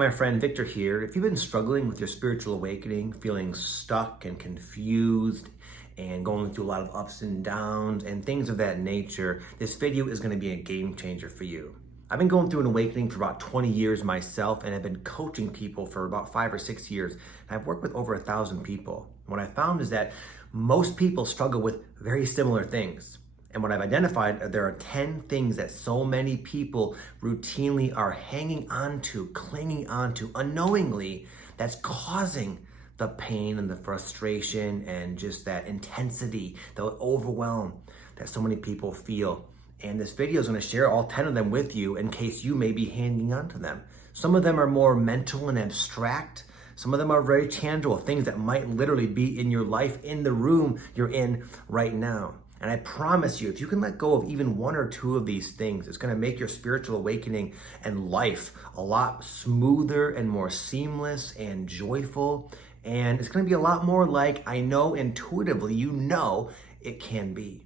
my friend Victor here. If you've been struggling with your spiritual awakening, feeling stuck and confused and going through a lot of ups and downs and things of that nature, this video is going to be a game changer for you. I've been going through an awakening for about 20 years myself, and I've been coaching people for about 5 or 6 years. And I've worked with over 1,000 people. What I found is that most people struggle with very similar things. And what I've identified, there are 10 things that so many people routinely are hanging on to, clinging on to unknowingly, that's causing the pain and the frustration and just that intensity, the overwhelm that so many people feel. And this video is going to share all 10 of them with you in case you may be hanging on to them. Some of them are more mental and abstract. Some of them are very tangible, things that might literally be in your life, in the room you're in right now. And I promise you, if you can let go of even 1 or 2 of these things, it's going to make your spiritual awakening and life a lot smoother and more seamless and joyful. And it's going to be a lot more like, I know intuitively, you know it can be.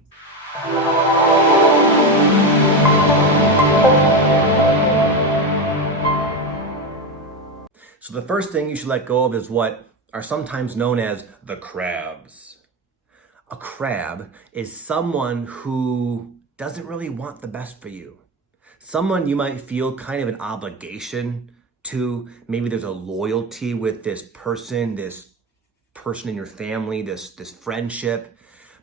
So the first thing you should let go of is what are sometimes known as the crabs. A crab is someone who doesn't really want the best for you. Someone you might feel kind of an obligation to. Maybe there's a loyalty with this person in your family, this friendship.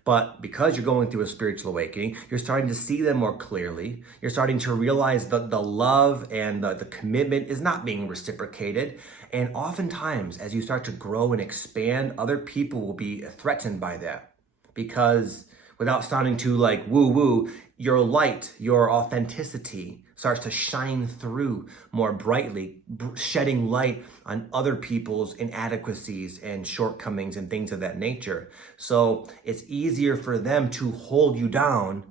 But because you're going through a spiritual awakening, you're starting to see them more clearly. You're starting to realize that the love and the commitment is not being reciprocated. And oftentimes, as you start to grow and expand, other people will be threatened by that. Because without sounding too like woo-woo, your light, your authenticity starts to shine through more brightly, shedding light on other people's inadequacies and shortcomings and things of that nature. So it's easier for them to hold you down,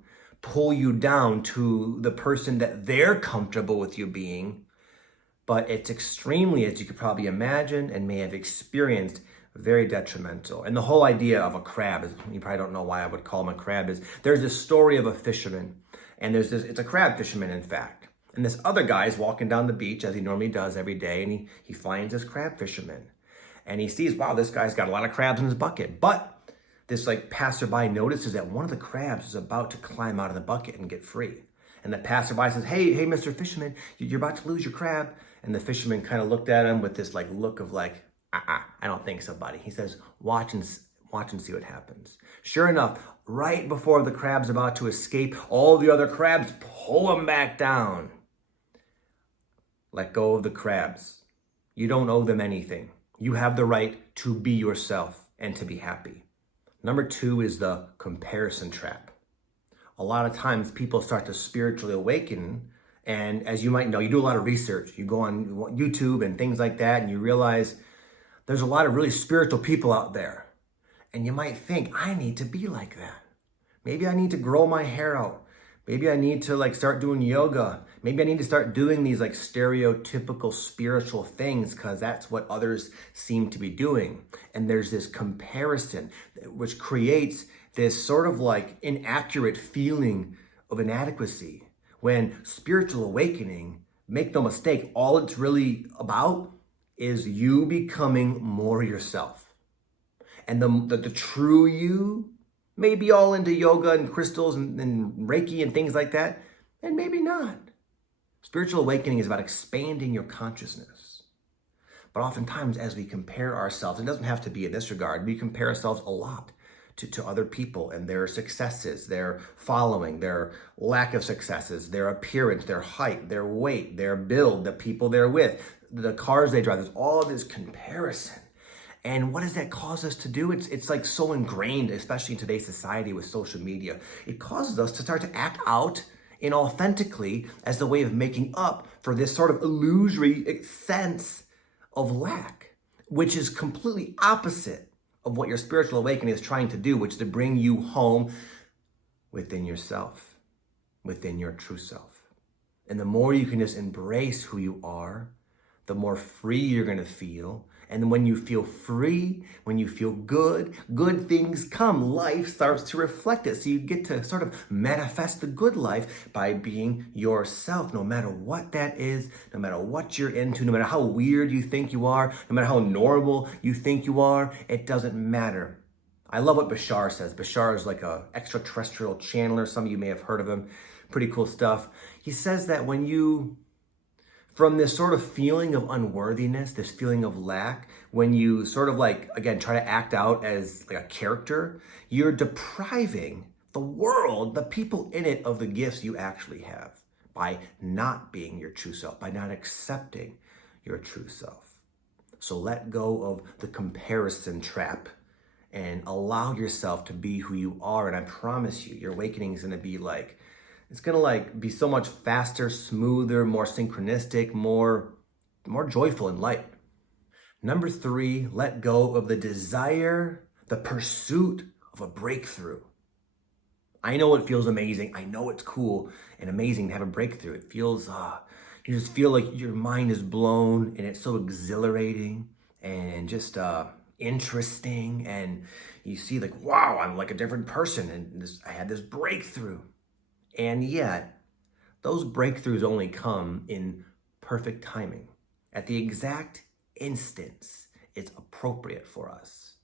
pull you down to the person that they're comfortable with you being. But it's extremely, as you could probably imagine and may have experienced, very detrimental. And the whole idea of a crab is, you probably don't know why I would call him a crab, is there's this story of a fisherman, and it's a crab fisherman in fact. And this other guy is walking down the beach as he normally does every day, and he finds this crab fisherman. And he sees, wow, this guy's got a lot of crabs in his bucket. But this passerby notices that one of the crabs is about to climb out of the bucket and get free. And the passerby says, hey, Mr. Fisherman, you're about to lose your crab. And the fisherman kind of looked at him with this look of I don't think so, buddy. He says, watch and see what happens. Sure enough, right before the crab's about to escape, all the other crabs pull him back down. Let go of the crabs. You don't owe them anything. You have the right to be yourself and to be happy. Number 2 is the comparison trap. A lot of times people start to spiritually awaken, and as you might know, you do a lot of research. You go on YouTube and things like that, and you realize there's a lot of really spiritual people out there. And you might think, I need to be like that. Maybe I need to grow my hair out. Maybe I need to start doing yoga. Maybe I need to start doing these stereotypical spiritual things because that's what others seem to be doing. And there's this comparison which creates this sort of inaccurate feeling of inadequacy. When spiritual awakening, make no mistake, all it's really about is you becoming more yourself. And the true you may be all into yoga and crystals and Reiki and things like that, and maybe not. Spiritual awakening is about expanding your consciousness. But oftentimes as we compare ourselves, it doesn't have to be in this regard, we compare ourselves a lot to other people and their successes, their following, their lack of successes, their appearance, their height, their weight, their build, the people they're with, the cars they drive. There's all this comparison. And what does that cause us to do? It's so ingrained, especially in today's society with social media. It causes us to start to act out inauthentically as the way of making up for this sort of illusory sense of lack, which is completely opposite of what your spiritual awakening is trying to do, which is to bring you home within yourself, within your true self. And the more you can just embrace who you are, the more free you're going to feel. And when you feel free, when you feel good, good things come. Life starts to reflect it. So you get to sort of manifest the good life by being yourself, no matter what that is, no matter what you're into, no matter how weird you think you are, no matter how normal you think you are, it doesn't matter. I love what Bashar says. Bashar is like a extraterrestrial channeler. Some of you may have heard of him. Pretty cool stuff. He says that when you, from this sort of feeling of unworthiness, this feeling of lack, when you sort of like, again, try to act out as like a character, you're depriving the world, the people in it, of the gifts you actually have by not being your true self, by not accepting your true self. So let go of the comparison trap and allow yourself to be who you are. And I promise you, your awakening is going to be like, it's going to like be so much faster, smoother, more synchronistic, more joyful and light. Number 3, let go of the desire, the pursuit of a breakthrough. I know it feels amazing. I know it's cool and amazing to have a breakthrough. It feels, you just feel like your mind is blown, and it's so exhilarating and just interesting. And you see like, wow, I'm like a different person. And I had this breakthrough. And yet, those breakthroughs only come in perfect timing. At the exact instance it's appropriate for us.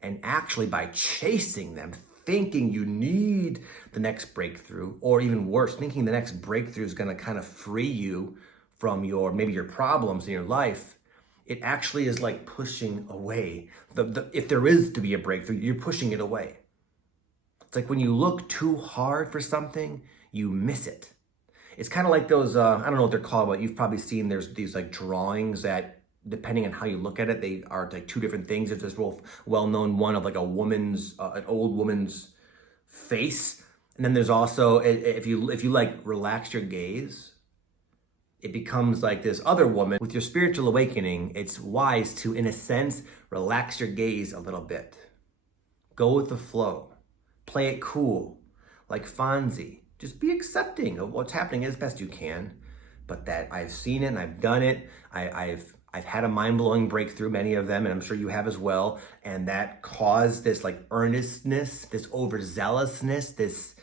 And actually, by chasing them, thinking you need the next breakthrough, or even worse, thinking the next breakthrough is going to kind of free you from maybe your problems in your life, it actually is like pushing away. If there is to be a breakthrough, you're pushing it away. It's like when you look too hard for something, you miss it. It's kind of like those, I don't know what they're called, but you've probably seen there's these like drawings that, depending on how you look at it, they are like two different things. There's this real well-known one of like a woman's, an old woman's face. And then there's also, if you like relax your gaze, it becomes like this other woman. With your spiritual awakening, it's wise to, in a sense, relax your gaze a little bit. Go with the flow. Play it cool, like Fonzie. Just be accepting of what's happening as best you can. But that I've seen it and I've done it. I've had a mind-blowing breakthrough, many of them, and I'm sure you have as well. And that caused this like earnestness, this overzealousness, this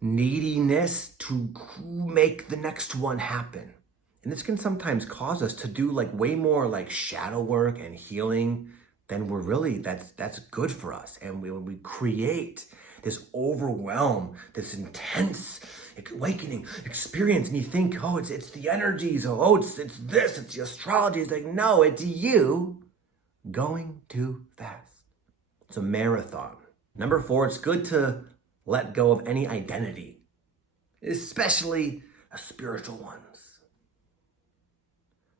neediness to make the next one happen. And this can sometimes cause us to do like way more like shadow work and healing than we're really, that's good for us. And when we create this overwhelm, this intense awakening experience, and you think, oh, it's the energies, it's this, it's the astrology. It's like, no, it's you going too fast. It's a marathon. Number 4, it's good to let go of any identity, especially spiritual ones.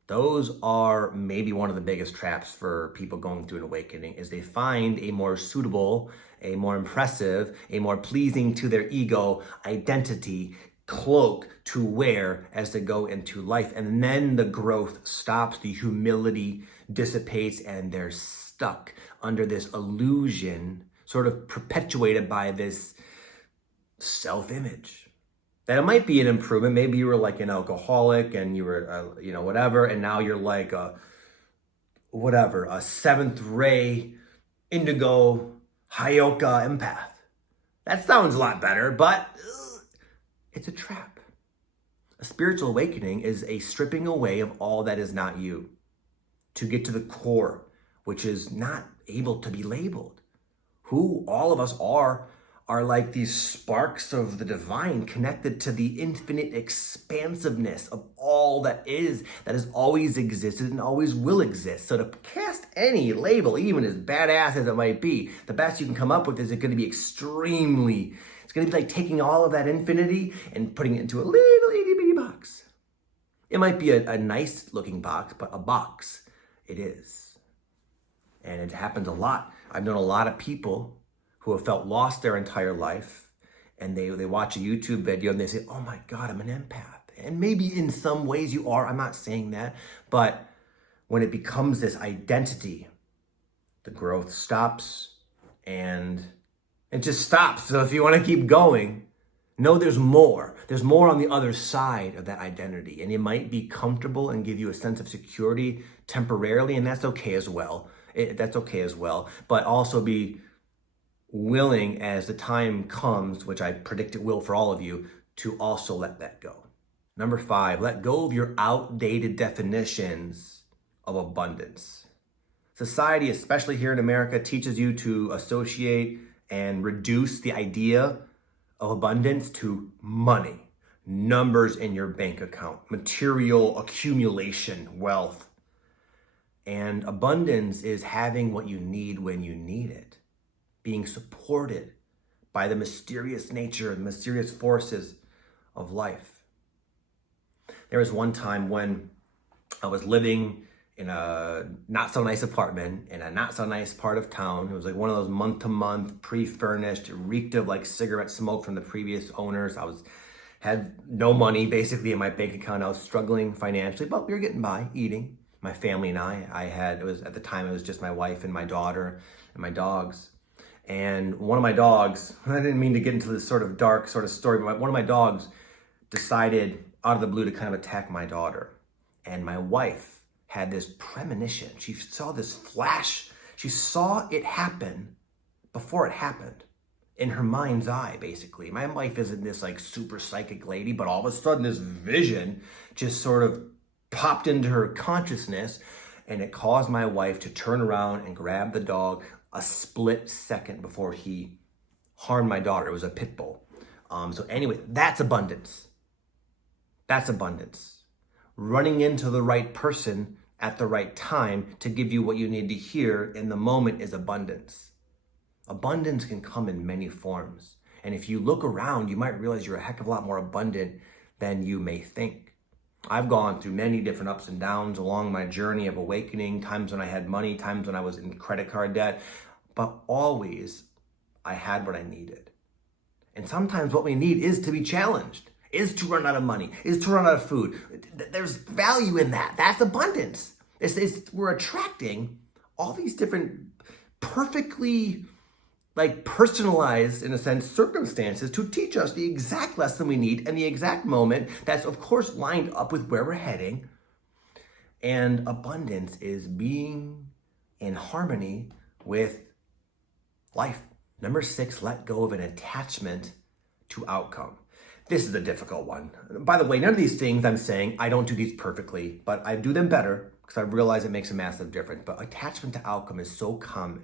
Those are maybe one of the biggest traps for people going through an awakening, is they find a more suitable, a more impressive, a more pleasing to their ego identity cloak to wear as they go into life. And then the growth stops, the humility dissipates, and they're stuck under this illusion, sort of perpetuated by this self-image. That it might be an improvement. Maybe you were like an alcoholic and you were, whatever, and now you're like a 7th ray indigo Hyoka empath. That sounds a lot better, but it's a trap. A spiritual awakening is a stripping away of all that is not you to get to the core, which is not able to be labeled. Who all of us are like these sparks of the divine connected to the infinite expansiveness of all that has always existed and always will exist. So to cast any label, even as badass as it might be, the best you can come up with is going to be it's going to be like taking all of that infinity and putting it into a little itty bitty box. It might be a nice looking box, but a box it is. And it happens a lot. I've known a lot of people who have felt lost their entire life, and they watch a YouTube video and they say, oh my God, I'm an empath. And maybe in some ways you are, I'm not saying that, but when it becomes this identity, the growth stops and it just stops. So if you want to keep going, Know there's more. There's more on the other side of that identity. And it might be comfortable and give you a sense of security temporarily, and that's okay as well. That's okay as well. But also be willing as the time comes, which I predict it will for all of you, to also let that go. Number 5, let go of your outdated definitions of abundance. Society, especially here in America, teaches you to associate and reduce the idea of abundance to money, numbers in your bank account, material accumulation, wealth. And abundance is having what you need when you need it, being supported by the mysterious nature, the mysterious forces of life. There was one time when I was living in a not so nice apartment in a not so nice part of town. It was like one of those month-to-month, pre-furnished. It reeked of like cigarette smoke from the previous owners. Had no money basically in my bank account. I was struggling financially, but we were getting by, eating. My family and at the time it was just my wife and my daughter and my dogs. And one of my dogs, I didn't mean to get into this sort of dark sort of story, but one of my dogs decided out of the blue to kind of attack my daughter. And my wife had this premonition. She saw this flash. She saw it happen before it happened in her mind's eye, basically. My wife isn't this like super psychic lady, but all of a sudden this vision just sort of popped into her consciousness, and it caused my wife to turn around and grab the dog a split second before he harmed my daughter. It was a pit bull. So anyway, that's abundance. That's abundance. Running into the right person at the right time to give you what you need to hear in the moment is abundance. Abundance can come in many forms. And if you look around, you might realize you're a heck of a lot more abundant than you may think. I've gone through many different ups and downs along my journey of awakening, times when I had money, times when I was in credit card debt, but always I had what I needed. And sometimes what we need is to be challenged, is to run out of money, is to run out of food. There's value in that. That's abundance. We're attracting all these different perfectly personalized, in a sense, circumstances to teach us the exact lesson we need and the exact moment that's, of course, lined up with where we're heading. And abundance is being in harmony with life. Number 6, let go of an attachment to outcome. This is a difficult one. By the way, none of these things I'm saying, I don't do these perfectly, but I do them better because I realize it makes a massive difference. But attachment to outcome is so common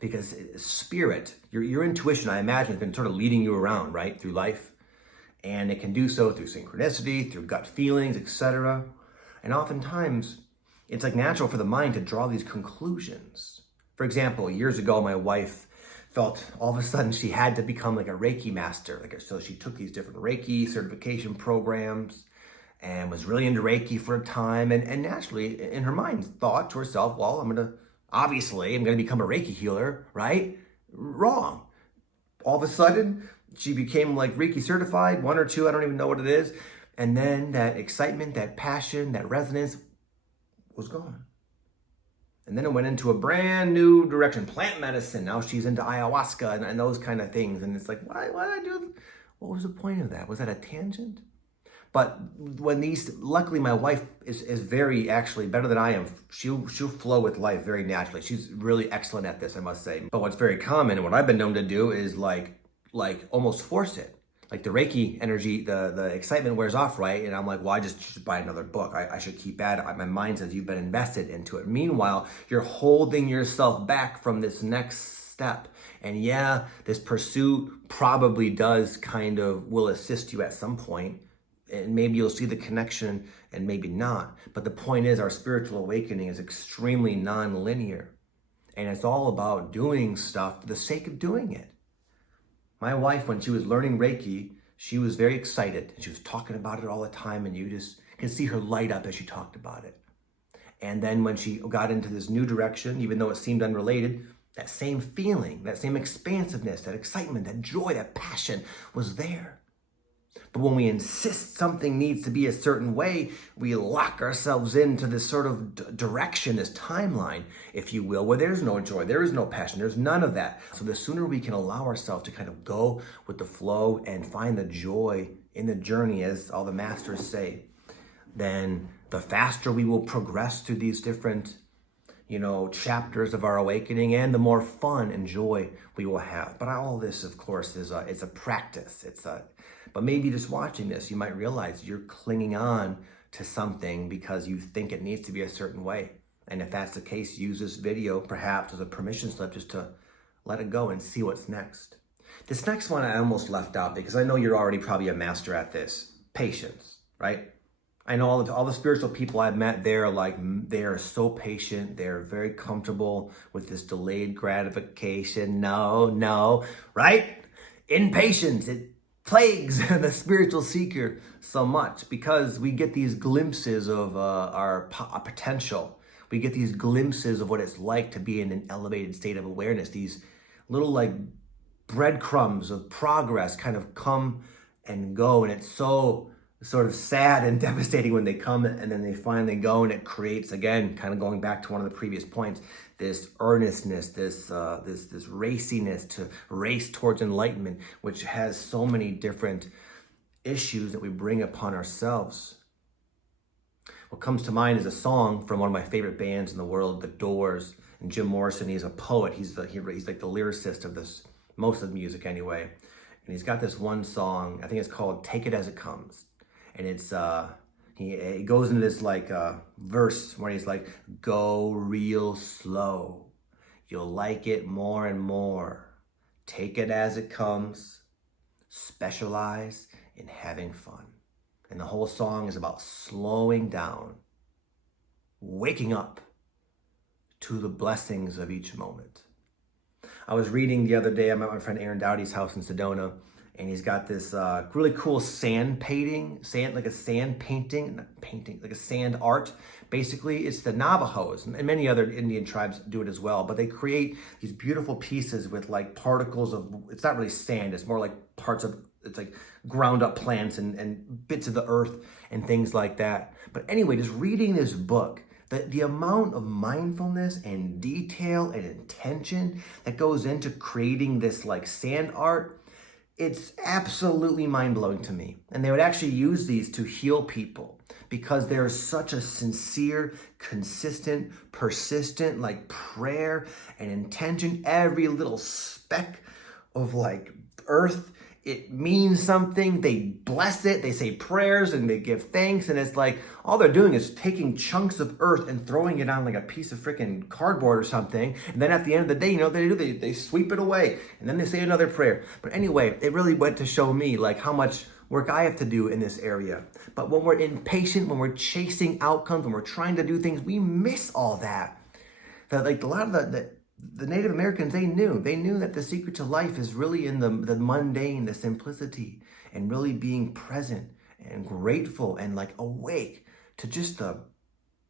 because spirit, your intuition, I imagine, has been sort of leading you around, right, through life. And it can do so through synchronicity, through gut feelings, etc. And oftentimes, it's like natural for the mind to draw these conclusions. For example, years ago, my wife felt all of a sudden she had to become like a Reiki master. So she took these different Reiki certification programs and was really into Reiki for a time. And naturally, in her mind, thought to herself, well, I'm going to become a Reiki healer, right? Wrong. All of a sudden, she became like Reiki certified, 1 or 2, I don't even know what it is. And then that excitement, that passion, that resonance was gone. And then it went into a brand new direction, plant medicine. Now she's into ayahuasca and those kind of things. And it's like, why did I do? What was the point of that? Was that a tangent? But luckily my wife is very, actually better than I am. She'll flow with life very naturally. She's really excellent at this, I must say. But what's very common and what I've been known to do is like almost force it. Like the Reiki energy, the excitement wears off, right? And I'm like, well, I just should buy another book. I should keep at it. My mind says you've been invested into it. Meanwhile, you're holding yourself back from this next step. And yeah, this pursuit probably will assist you at some point. And maybe you'll see the connection and maybe not. But the point is our spiritual awakening is extremely non-linear. And it's all about doing stuff for the sake of doing it. My wife, when she was learning Reiki, she was very excited. She was talking about it all the time, and you just can see her light up as she talked about it. And then when she got into this new direction, even though it seemed unrelated, that same feeling, that same expansiveness, that excitement, that joy, that passion was there. But when we insist something needs to be a certain way, we lock ourselves into this sort of direction, this timeline, if you will, where there's no joy, there is no passion, there's none of that. So the sooner we can allow ourselves to kind of go with the flow and find the joy in the journey, as all the masters say, then the faster we will progress through these different chapters of our awakening, and the more fun and joy we will have. But all this, of course, it's a practice. But maybe just watching this, you might realize you're clinging on to something because you think it needs to be a certain way. And if that's the case, use this video perhaps as a permission slip just to let it go and see what's next. This next one I almost left out because I know you're already probably a master at this. Patience, right? I know all the spiritual people I've met, they are so patient. They're very comfortable with this delayed gratification. No, right? Impatience, it plagues the spiritual seeker so much because we get these glimpses of our potential. We get these glimpses of what it's like to be in an elevated state of awareness. These little breadcrumbs of progress kind of come and go, and it's so sort of sad and devastating when they come and then they finally go, and it creates, again, kind of going back to one of the previous points, this earnestness, this raciness to race towards enlightenment, which has so many different issues that we bring upon ourselves. What comes to mind is a song from one of my favorite bands in the world, The Doors, and Jim Morrison. He's a poet. He's like the lyricist of this, most of the music anyway. And he's got this one song, I think it's called Take It As It Comes. And it's he goes into this verse where he's like, go real slow, you'll like it more and more, take it as it comes, specialize in having fun. And the whole song is about slowing down, waking up to the blessings of each moment. I was reading the other day, I'm at my friend Aaron Dowdy's house in Sedona, and he's got this really cool sand painting, like a sand art. Basically, it's the Navajos, and many other Indian tribes do it as well, but they create these beautiful pieces with particles of, it's not really sand, it's more like parts of, it's like ground up plants and bits of the earth and things like that. But anyway, just reading this book, the amount of mindfulness and detail and intention that goes into creating this sand art, it's absolutely mind-blowing to me. And they would actually use these to heal people because there's such a sincere, consistent, persistent prayer and intention. Every little speck of earth, it means something. They bless it, they say prayers, and they give thanks. And it's all they're doing is taking chunks of earth and throwing it on a piece of freaking cardboard or something. And then at the end of the day, what they do? They sweep it away, and then they say another prayer. But anyway, it really went to show me how much work I have to do in this area. But when we're impatient, when we're chasing outcomes, when we're trying to do things, we miss all that. That a lot of the Native Americans, they knew that the secret to life is really in the mundane, the simplicity, and really being present and grateful and awake to just the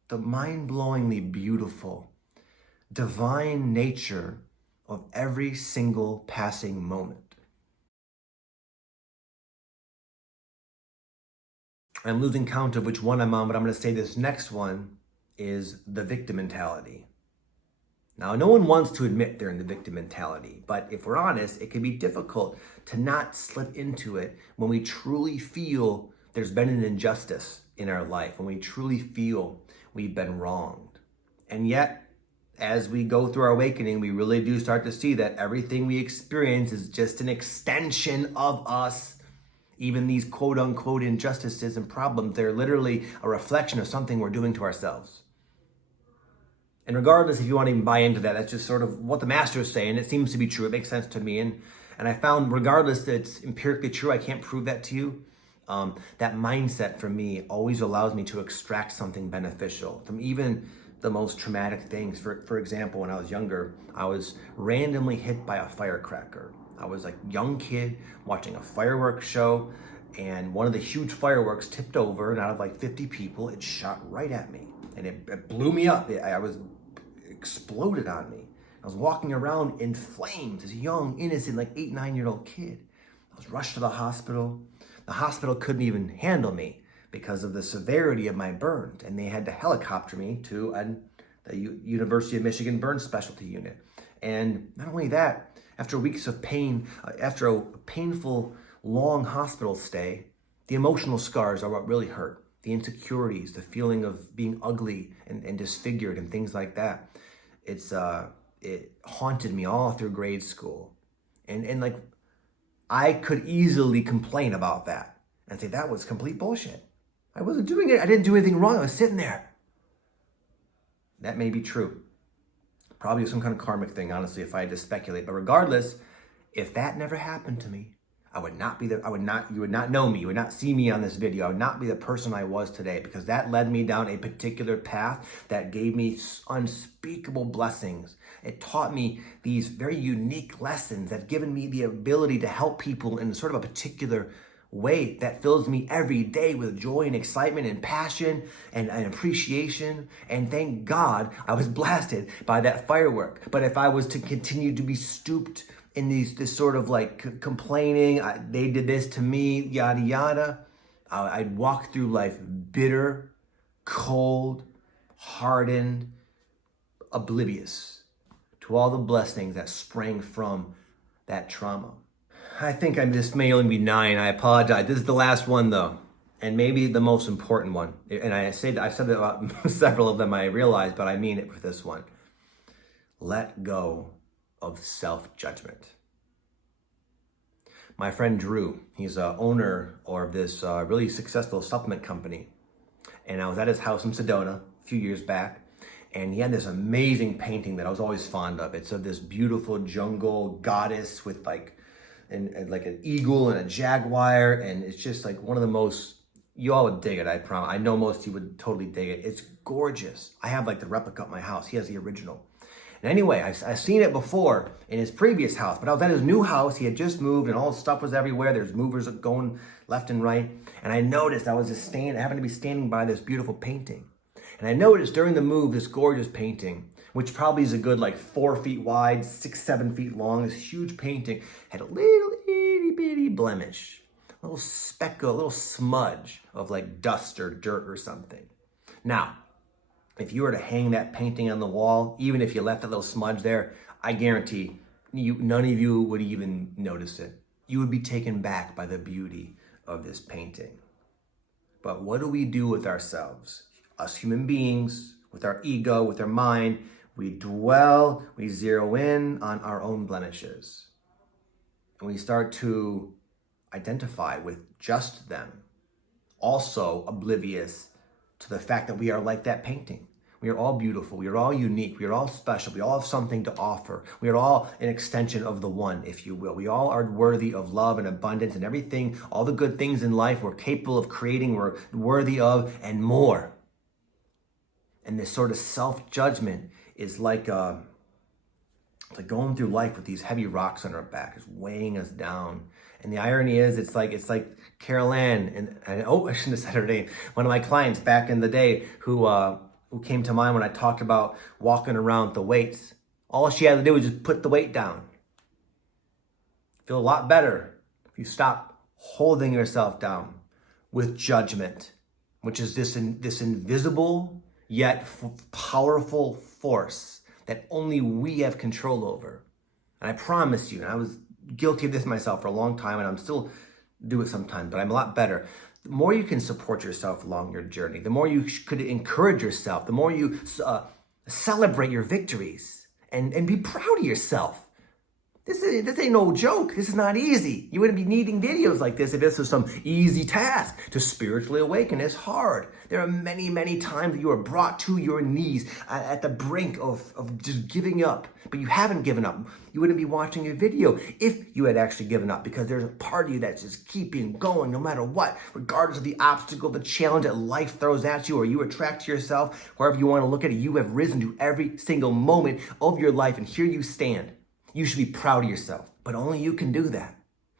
mind-blowingly beautiful, divine nature of every single passing moment. I'm losing count of which one I'm on, but I'm going to say this next one is the victim mentality. Now, no one wants to admit they're in the victim mentality, but if we're honest, it can be difficult to not slip into it when we truly feel there's been an injustice in our life, when we truly feel we've been wronged. And yet, as we go through our awakening, we really do start to see that everything we experience is just an extension of us. Even these quote-unquote injustices and problems, they're literally a reflection of something we're doing to ourselves. And regardless if you want to even buy into that, that's just sort of what the masters say, and it seems to be true. It makes sense to me. And I found, regardless that it's empirically true, I can't prove that to you. That mindset for me always allows me to extract something beneficial from even the most traumatic things. For example, when I was younger, I was randomly hit by a firecracker. I was a young kid watching a fireworks show, and one of the huge fireworks tipped over, and out of 50 people, it shot right at me. And it blew me up. Exploded on me. I was walking around in flames as a young, innocent, 8, 9-year-old kid. I was rushed to the hospital. the hospital couldn't even handle me because of the severity of my burns. And they had to helicopter me to the University of Michigan Burn Specialty Unit. And not only that, after weeks of pain, after a painful, long hospital stay, the emotional scars are what really hurt. The insecurities, the feeling of being ugly and disfigured and things like that. It haunted me all through grade school. And like, I could easily complain about that and say that was complete bullshit. I wasn't doing it. I didn't do anything wrong. I was sitting there. That may be true. Probably some kind of karmic thing, honestly, if I had to speculate. But regardless, if that never happened to me, you would not know me. You would not see me on this video. I would not be the person I was today, because that led me down a particular path that gave me unspeakable blessings. It taught me these very unique lessons that given me the ability to help people in sort of a particular way that fills me every day with joy and excitement and passion and appreciation. And thank God I was blasted by that firework. But if I was to continue to be stooped in this sort of like complaining, they did this to me, yada, yada, I'd walk through life bitter, cold, hardened, oblivious to all the blessings that sprang from that trauma. I think this may only be 9. I apologize. This is the last one though, and maybe the most important one. And I've said that about several of them, I realize, but I mean it with this one. Let go of self-judgment. My friend Drew, he's a owner of this really successful supplement company. And I was at his house in Sedona a few years back, and he had this amazing painting that I was always fond of. It's of this beautiful jungle goddess with like an eagle and a jaguar, and it's just like one of the most, you all would dig it, I promise. I know most of you would totally dig it. It's gorgeous. I have like the replica at my house. He has the original. And anyway, I've seen it before in his previous house, but I was at his new house. He had just moved and all the stuff was everywhere. There's movers going left and right. And I noticed I happened to be standing by this beautiful painting. And I noticed during the move, this gorgeous painting, which probably is a good like 4 feet wide, 6, 7 feet long, this huge painting, had a little itty bitty blemish, a little speckle, a little smudge of like dust or dirt or something. Now, if you were to hang that painting on the wall, even if you left that little smudge there, I guarantee none of you would even notice it. You would be taken back by the beauty of this painting. But what do we do with ourselves? Us human beings, with our ego, with our mind, we zero in on our own blemishes. And we start to identify with just them, also oblivious to the fact that we are like that painting. We are all beautiful. We are all unique. We are all special. We all have something to offer. We are all an extension of the one, if you will. We all are worthy of love and abundance and everything, all the good things in life we're capable of creating, we're worthy of, and more. And this sort of self-judgment is like going through life with these heavy rocks on our back, just weighing us down. And the irony is, it's like Carol Ann, I shouldn't have said her name. One of my clients back in the day who came to mind when I talked about walking around with the weights. All she had to do was just put the weight down. Feel a lot better if you stop holding yourself down with judgment, which is this invisible yet powerful force that only we have control over. And I promise you, and I was guilty of this myself for a long time, and I'm still do it sometimes, but I'm a lot better. The more you can support yourself along your journey, the more you could encourage yourself, the more you celebrate your victories and be proud of yourself. This ain't no joke. This is not easy. You wouldn't be needing videos like this if this was some easy task. To spiritually awaken is hard. There are many, many times that you are brought to your knees at the brink of just giving up, but you haven't given up. You wouldn't be watching a video if you had actually given up, because there's a part of you that's just keeping going no matter what, regardless of the obstacle, the challenge that life throws at you or you attract to yourself, wherever you want to look at it. You have risen to every single moment of your life, and here you stand. You should be proud of yourself, but only you can do that.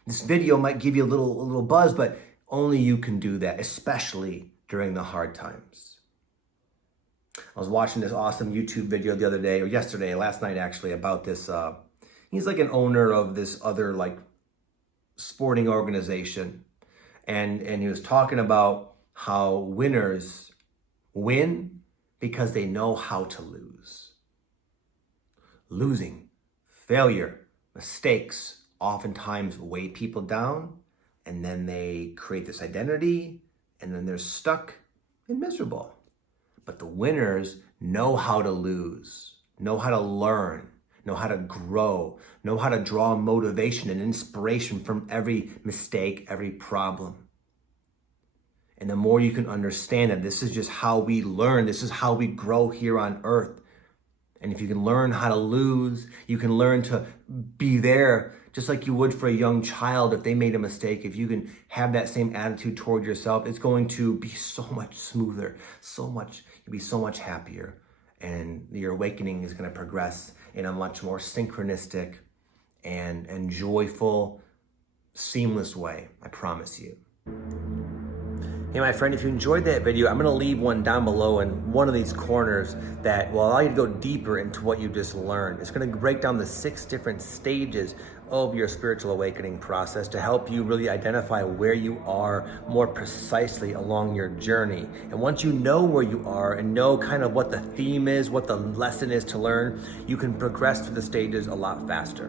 This video might give you a little buzz, but only you can do that, especially during the hard times. I was watching this awesome YouTube video the other day, or last night actually, about this. He's like an owner of this other like sporting organization. And he was talking about how winners win because they know how to lose. Losing, failure, mistakes oftentimes weigh people down, and then they create this identity, and then they're stuck and miserable. But the winners know how to lose, know how to learn, know how to grow, know how to draw motivation and inspiration from every mistake, every problem. And the more you can understand that this is just how we learn, this is how we grow here on earth. And if you can learn how to lose, you can learn to be there just like you would for a young child if they made a mistake. If you can have that same attitude toward yourself, it's going to be so much smoother, you'll be so much happier. And your awakening is going to progress in a much more synchronistic and joyful, seamless way, I promise you. Hey, my friend, if you enjoyed that video, I'm going to leave one down below in one of these corners that will allow you to go deeper into what you just learned. It's going to break down the 6 different stages of your spiritual awakening process to help you really identify where you are more precisely along your journey. And once you know where you are and know kind of what the theme is, what the lesson is to learn, you can progress through the stages a lot faster.